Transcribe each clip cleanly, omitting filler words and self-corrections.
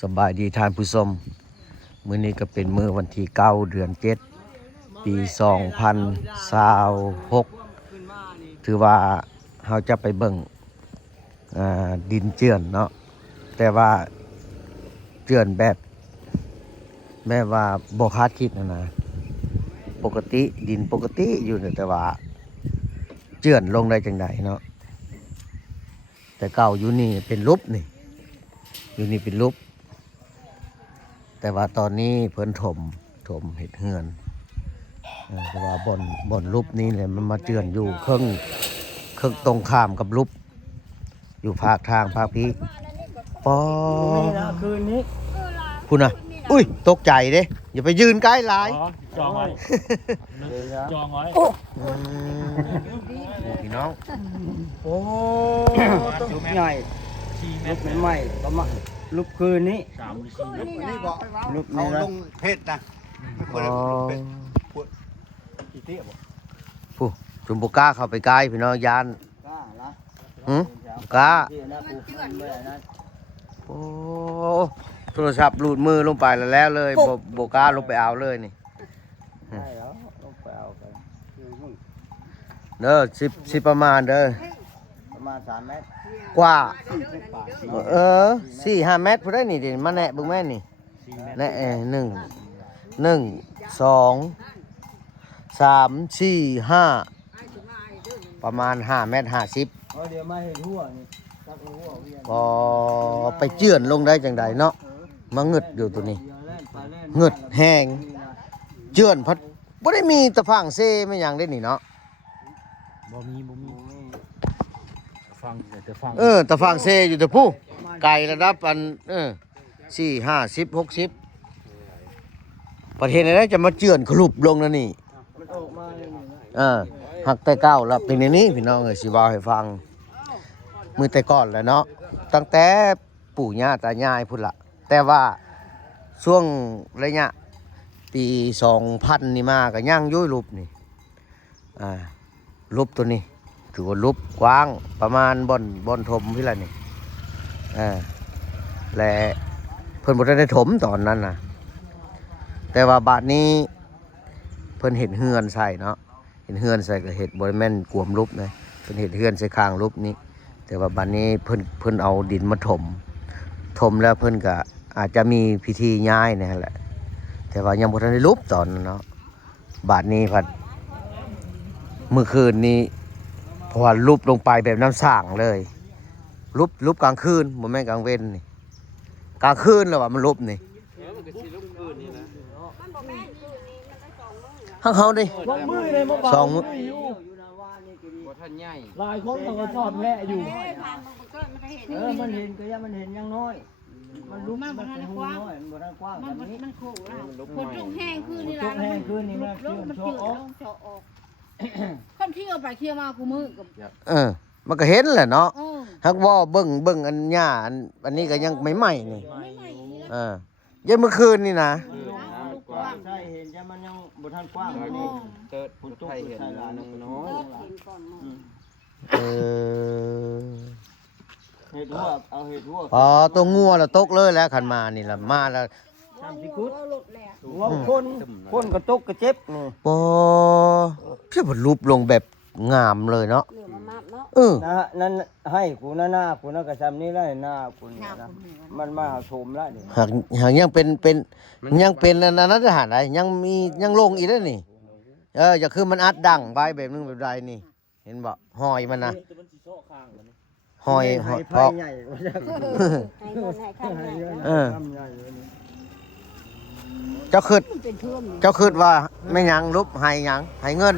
สบายดีท่านผู้ชมมื้อนี้ก็เป็นมื้อวันที่9เดือน7ปี2026ถือว่าเราจะไปเบิ่งดินเจือนเนาะแต่ว่าเจือนแบบแม้ว่าบ่คาดคิดนะปกติดินปกติอยู่แต่ว่าเจือนลงได้จังไดเนาะแต่เก่าอยู่นี่เป็นรูปนี่อยู่นี่เป็นรูปแต่ว่าตอนนี้เพิ่นถมเห็ดเฮือนแต่ว่าบ่อนรูปนี้เนี่ยมันมาเจือนอยู่เครื่องตรงข้ามกับรูปอยู่ภาคทางภาคพี่ปอคืนนี้คุณน่ะอุ้ยตกใจเด้อย่าไปยืนใกล้หลายจองไว้จองไว้พี่น้องโอ้ลูกใหญ่ลูกใหม่ประมาณลูกคืนนี้นี่บอกลูก เขา นี้ ลงเพชรนะไม่ควรเป็นกี่เตี้ยบอก ผู้จุมบุกล้าเข้าไปใกล้พี่น้องยาน กล้าละ กล้าโอ้โทรศัพท์หลุดมือลงไปแล้วเลยโบกล้าลงไปเอาเลยนี่ใช่แล้วลงไปเอาไปเด้อสิประมาณเด้อประมาณ3 เมตรกว่า4-5 เมตรพูดได้นี่ดิมาแนะบึงแม่นี่แนะ1 2 3 4 5ประมาณ5 เมตร 50เดี๋ยวมาเห็นหัวนี่ตักหัวเวียนก็ไปเจือนลงได้จังใดเนาะมาเงึดอยู่ตัวนี้เงึดแห้งเจือนพัดบ่ได้มีตะฟังเซ่ไม่หยังได้นี่เนาะบ่มีฟังแต่ฟังตะฟังเซ่อยู่แต่ผู้ไก่ระดับอัน4 50 60ประเทศไหนจะมาเจือนขลุบลงนั่นนี่มันออกมาอย่างนี้หักแต่เก้าแล้วเป็นอย่างนี้พี่น้องสิว่าให้ฟังมือแต่ก่อนแหละเนาะตั้งแต่ปู่ย่าตายายพุ่นละแต่ว่าช่วงระยะปี2000นี่มาก็ย่างยุ่ยรูปนี่รูปตัวนี้ถือว่ารูปกว้างประมาณบ่อนถมพี่ละนี่และเพิ่นบ่ได้ถมตอนนั้นนะแต่ว่าบาดนี้เพิ่นเห็นเฮือนใส่เนาะเห็นเฮือนใส่ก็เห็ดบ่แม่นกวมรูปนะเพิ่นเห็ดเฮือนใส่ข้างรูปนี้แต่ว่าบัดนี้เพิ่นเอาดินมาถมแล้วเพิ่นก็อาจจะมีพิธีย้ายนี่แหละแต่ว่ายังบ่ทันได้รูปตอนนั้นเนาะบาดนี้พัดเมื่อคืนนี้เพราะว่ารูปลงไปแบบน้ำสร้างเลยรูปกลางคืนบ่แม่นกลางเว้นนี่กลางคืนแล้วว่ามันรูปนี่ทั้งเฮาดิมือเลยมาบ่2 มื้อหลายคนเขาก็ชอบแพ้อยู่มันเห็นก็ยังมันเห็นยังน้อยมันรู้มันเป็นหูน้อยมันบ่ทันกว้างแบบนี้มันขู่นะคนลงแห้งคืนนี่ละ แห้งคืนนี่มัน มันจืดลงเจาะออกคนเที่ยวไปเที่ยวมากูมือกับมันก็เห็นแหละเนาะฮักว่าเบิ่งอันหญ้าอันนี้ก็ยังใหม่ๆนี่ยังเมื่อคืนนี่นะใช่เห็นจะมันยังบ่ทันกว้างแบบนี้เติร์ดพุทธไทยเห็นน้อยเห็ดหัวเอาเห็ดหัวตัวงัวแล้วตกเลยแล้วขันมานี่ละมาแล้ว30 คุดหัวคนก็ตกก็เจ็บนี่ปอเพี่นรูปลงแบบงามเลยเนาะนั่นให้กูหน้ากูน่ะก็ซ้ำนี้แล้วหน้ากูนี่นะมันมาถมแล้วนี่หากยังเป็นยังเป็นนั้นทหารได้ยังลงอีกแล้วนี่อย่าคือมันอัดดังไปแบบนึงแบบใดนี่เห็นบ่หอยมันนะหอยเพาะเจ้าคืดว่าไม่ยังลุบให้ยังให้เงิน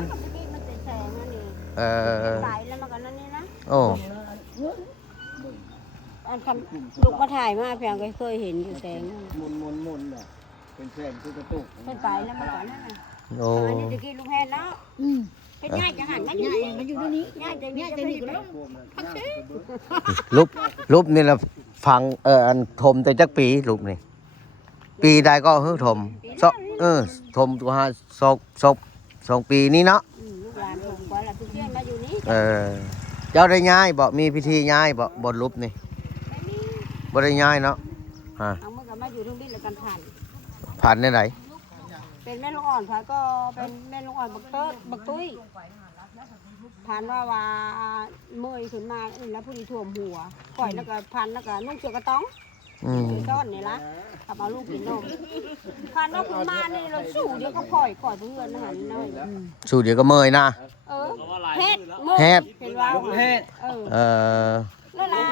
ตายแล้วมากันนั่นนี่นะโอ้อันคำลูกมาถ่ายมาเพียงเคยเห็นอยู่แสงมุนน่ะเป็นแสงคือกระตุกเป็นตายแล้วมากันนั่นน่ะโอ้อันนี้ตะกี้ลุงแฮนแล้วเป็นง่ายจะหันมันอยู่นี่ง่ายจะนี่ก็แล้วรูปนี่ละฟังอันถมแต่จักปีรูปนี่ปีใดก็ถมถมตัว2 ปีนี้เนาะเจ้าได้ย้ายบ่มีพิธีย้ายบ่บนรูปนี่บ่ได้ย้ายเนาะ ฮะ เอามือกับมาอยู่ทุ่งดินแล้วกันผ่าน ผ่านได้ไหน เป็นแม่ลูกอ่อนผ่านก็เป็นแม่ลูกอ่อนบักเติร์ดบักตุ้ยผ่านว่าเมื่อยขึ้นมาแล้วผู้ดีท่วมหัวก่อยแล้วก็ผ่านแล้วก็นุ่งเสื้อกระต้อง อืม ซ่อนนี่ละขับเอาลูกกินนมผ่านนกขึ้นมานี่เราสู้เดี๋ยวก็ปล่อยก่อยเพื่อนหันหน่อย สู้เดี๋ยวก็เมยนะ เฮ็ด เฮ็ด เห็นว่า เฮ็ด เออ แล้วล่ะ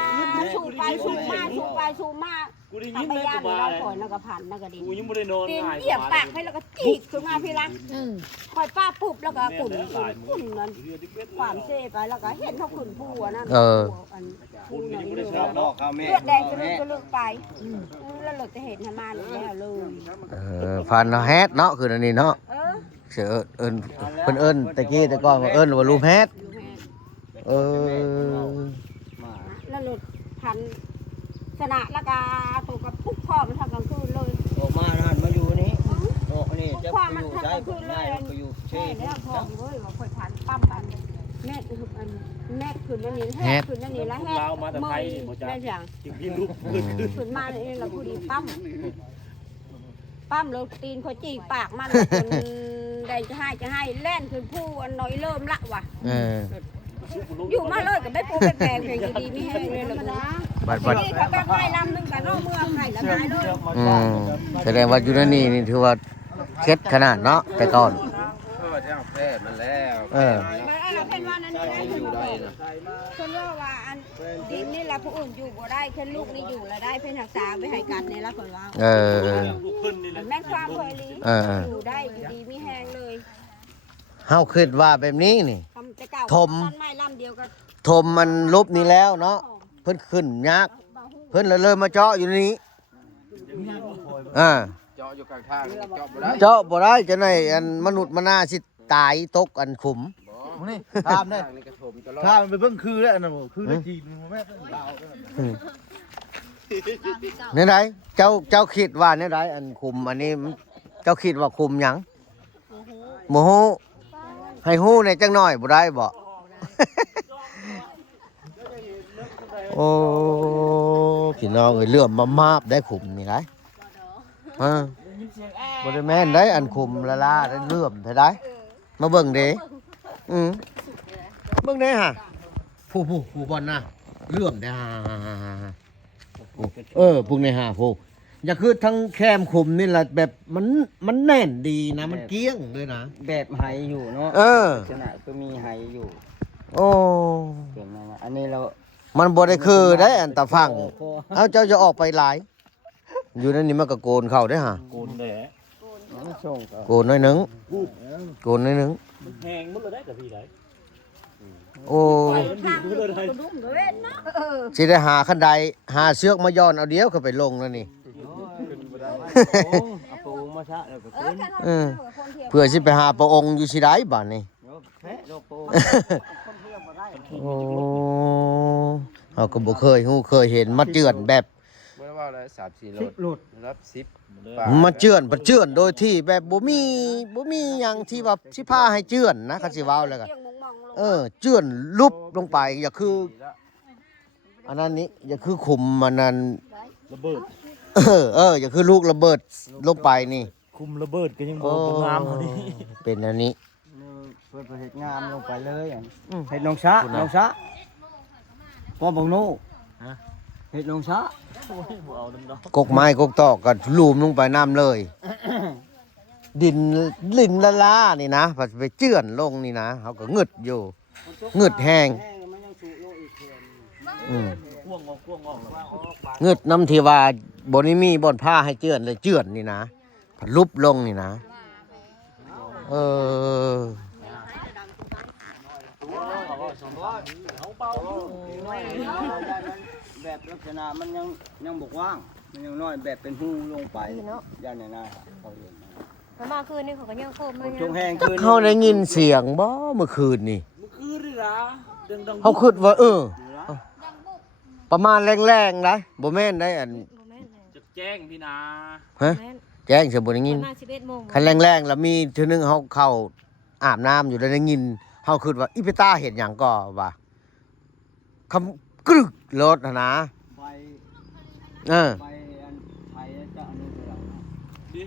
สู้ไปสู้มาสู้ไปสู้มา กูได้ ทำ ยิ้ม ไป เลย ย่าง กู นี่ บา เรา ย ปล่อยแล้วก็ผ่านแล้วก็ดิน กูยังไม่ได้นอน ดิน ง่าย เหยียบปากให้แล้วก็จีกขึ้นมาพี่ละคอยป้าปุ๊บแล้วก็ขุ่นนั่นความเซ่ไปแล้วก็เห็นเขาขุ่นผู้นั่นผู้นั่นเลย นอกข้าวแม่ เลือดแดงจะเลือกไปแล้วเลิกจะเห็นทำมาแล้วเลย ผ่านแฮดเนาะคืออันนี้เนาะ เสือเอิญเพิ่นเอิญตะกี้แต่ก่อนเอิญว่าลูกแฮดเออ แล้วหลุดพันชนะแล้วก็ตัวกับปุ๊บพ่อมันทำกลางคืนเลย ออกมาหันมาอยู่นี่โอ้นี่จะ พ่อ ไป มัน อยู่ ทำก ได้ ลาง ผ คื ม นเล ง่าย ย ไปอยู่เช่ ใช่แล้วพ่อเว้ยว่าคอยพันปั้มกันแม่คืออันแม่คืนนั่นนี่แฮคืนนั่นนี่แล้วแฮแม่อย่าง จริงๆลูกเกิดขึ้น คืนมาเนี่ยเราผู้ดีปั้มเลยตีนเขาจีปากมันจนได้จะให้เล่นคือผู้อันน้อยเริ่มละว่ะ เออ อยู่มาเลยกับไม่ปูไม่แปลงเพลงดีไม่ให้เลยหรอกนะ บัด นี่เขาก็ให้ลำนึงกันนอกเมืองให้ละตายเลย แสดงว่าอยู่ในนี่ถือว่าเคล็ดขนาดเนาะแต่ก่อน แพทย์มันแล้ว เออ เพิ่นว่านั่นนี่นะอยู่ได้นะเพิ่นว่าอันดินนี่ละผู้อื่นอยู่บ่ได้เพิ่นลูกนี่อยู่ละได้เพิ่นรักษาไปให้กันนี่ละเพิ่นว่า เออ ลูกขึ้นนี่แหละ แม่นความเคยลี เออ อยู่ได้อยู่ดีมีแฮงเลย เฮาคิดว่าแบบนี้นี่ ทำแต่เก่า ถม ต้นไม้ลำเดียวกัน ทมมันลบนี่แล้วเนาะเพิ่นขึ้นยากเพิ่นเลยมาเจาะอยู่นี้อ่า เจาะอยู่กลางทางเจาะบ่ได้ เจาะบ่ได้จะไหนอันมนุษย์มนาสิตายตกอันขุม นี่ตามได้ถ้ามันไปเบิ่งคือแล้วนะบ่คือได้จีนมันแม่ดาว เนี่ยไดเจ้าคิดว่าเนี่ยไดอันขุมอันนี้เจ้าคิดว่าขุมหยังโมโหให้ฮู้ในจังหน่อยบ่ได้บ่ โอ้พี่น้องเอ้ยเลื่อมมาบได้ขุมนี่ได้บ่ได้แม่นได้อันขุมละลาได้เลื่อมเท่าได้มาเบิ่งเด้เบิ่งเด้ฮะผู้บอลน่ะเลื่อมได้ฮะพวกนี้ฮะพวกอย่าคือทั้งแคมขุมนี่ล่ะแบบมันแน่นดีนะมันเกี้ยงด้วยนะ แบบไหอยู่เนาะ เออ ลักษณะก็มีไหอยู่ โอ้ เป็นนั่นนะอันนี้เรา มันบ่ได้คือได้อันตาฟังเอาเจ้าจะออกไปหลาย อยู่นั่นนี่มันก็โกนเข้าได้ฮะ โกนแหละ ส่งก็ โกนหน้อยหนึงโกนหน้อยหนึง มันแหงมันเลยได้แต่พี่ไหน โอ้ มันดีมันเลยได้ ดุ้มเว้นเนาะ สิได้หาคันใดหาเชือกมาย้อนเอาเดียวก็ไปลงแล้วนี่ เอาปูมาซะแล้วก็ขึ้น เออเพื่อสิไปหาพระองค์อยู่สิได้บัดนี้ แพะโลปู โอ้เฮาก็บ่เคยฮู้เคยเห็นมาเจือนแบบ เมื่อว่าอะไร3-4รถ หลุด รับ10 มาเจือนโดยที่แบบบ่มีหยังที่ว่าสิพาให้เจือนนะคันสิเว้าแล้วก็ เตียงมองลง เจือนลุบลงไปอย่าคือ อันนั้นนี่อย่าคือขุมมันนั้น ระเบิด อย่าคือลูกระเบิดลงไปนี่ คุมระเบิดก็ยังบ่งามเท่านี้ เป็นอันนี้ เพื่อเห็ดงามลงไปเลยอ่ะ อืม เห็ดนองซะนองซะป้อมบงนู่เห็ดนองซะ โอ้ยบ่เอาดำ กกไม้กกตอกก็ลูมลงไปน้ำเลย ดินลินละลานี่นะพอไปเจือนลงนี่นะเขาก็งึดอยู่งึดแห้งอืม ๆพ่วงออก งึดน้ำที่ว่าบนนี้มีบนผ้าให้เจือนเลยเจือนนี่นะพอลุบลงนี่นะเออ แบบลักษณะมันยังบกว่าง มันยังน้อยแบบเป็นหูลงไปย่านในหน้าเขาเรียน แล้วมาคืนนี้เขาก็ยังโคมมา จงแห้ง ถ้า คืน เขาได้ยินเสียงบ่เมื่อคืนนี่ มันคือดิล่ะดังๆ เขาคิดว่าประมาณแรงๆนะบ่แม่นได้อัน โมเมนต์ จะแจ้งพี่นา ฮะ แม่น แจ้งสิบ่ได้ยิน ประมาณ11 โมง คันแรงๆแล้วมีเทื่อนึงเขาเข้าอาบน้ำอยู่แล้วได้ยินเขาคิดว่าอีเปต้าเห็นหยังก็ว่าคำกรึกรถหั่นนะ ไฟ เออ ไฟอัน จะเอาเงินไปเอา ดิ